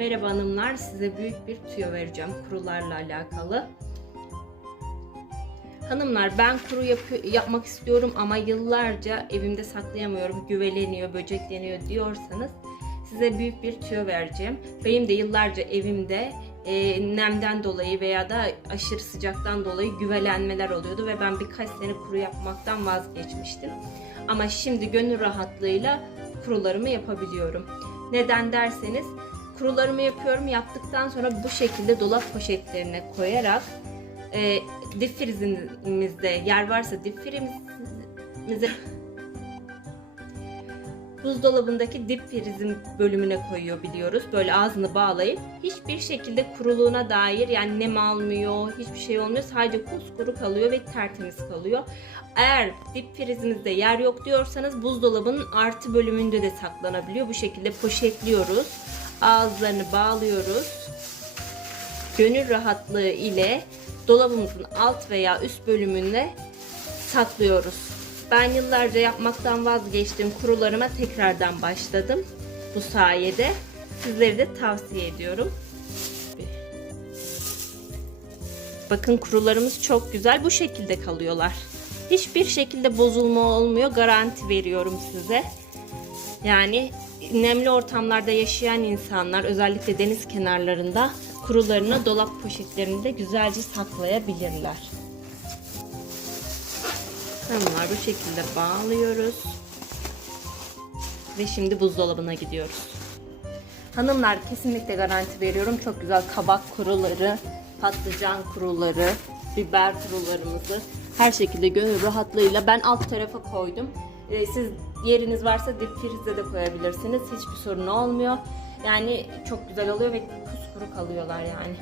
Merhaba hanımlar, size büyük bir tüyo vereceğim kurularla alakalı. Hanımlar ben kuru yapı- yapmak istiyorum ama yıllarca evimde saklayamıyorum, güveleniyor, böcekleniyor diyorsanız size büyük bir tüyo vereceğim. Benim de yıllarca evimde e, nemden dolayı veya da aşırı sıcaktan dolayı güvelenmeler oluyordu ve ben birkaç sene kuru yapmaktan vazgeçmiştim. Ama şimdi gönül rahatlığıyla kurularımı yapabiliyorum. Neden derseniz kurularımı yapıyorum. Yaptıktan sonra bu şekilde dolap poşetlerine koyarak e, dip frizimizde yer varsa dip frizimize buzdolabındaki dip frizin bölümüne koyuyor biliyoruz. Böyle ağzını bağlayıp hiçbir şekilde kuruluğuna dair yani nem almıyor, hiçbir şey olmuyor. Sadece kuskuru kalıyor ve tertemiz kalıyor. Eğer dip frizimizde yer yok diyorsanız buzdolabının artı bölümünde de saklanabiliyor. Bu şekilde poşetliyoruz. Ağızlarını bağlıyoruz. Gönül rahatlığı ile dolabımızın alt veya üst bölümünde saklıyoruz. Ben yıllarca yapmaktan vazgeçtim. Kurularıma tekrardan başladım. Bu sayede sizleri de tavsiye ediyorum. Bakın kurularımız çok güzel. Bu şekilde kalıyorlar. Hiçbir şekilde bozulma olmuyor. Garanti veriyorum size. Yani nemli ortamlarda yaşayan insanlar özellikle deniz kenarlarında kurularını dolap poşetlerinde güzelce saklayabilirler. Bunlar bu şekilde bağlıyoruz. Ve şimdi buzdolabına gidiyoruz. Hanımlar kesinlikle garanti veriyorum. Çok güzel kabak kuruları, patlıcan kuruları, biber kurularımızı her şekilde gönül rahatlığıyla ben alt tarafa koydum. Ee, siz yeriniz varsa dip frize de koyabilirsiniz. Hiçbir sorun olmuyor. Yani çok güzel oluyor ve kuskuru kalıyorlar yani.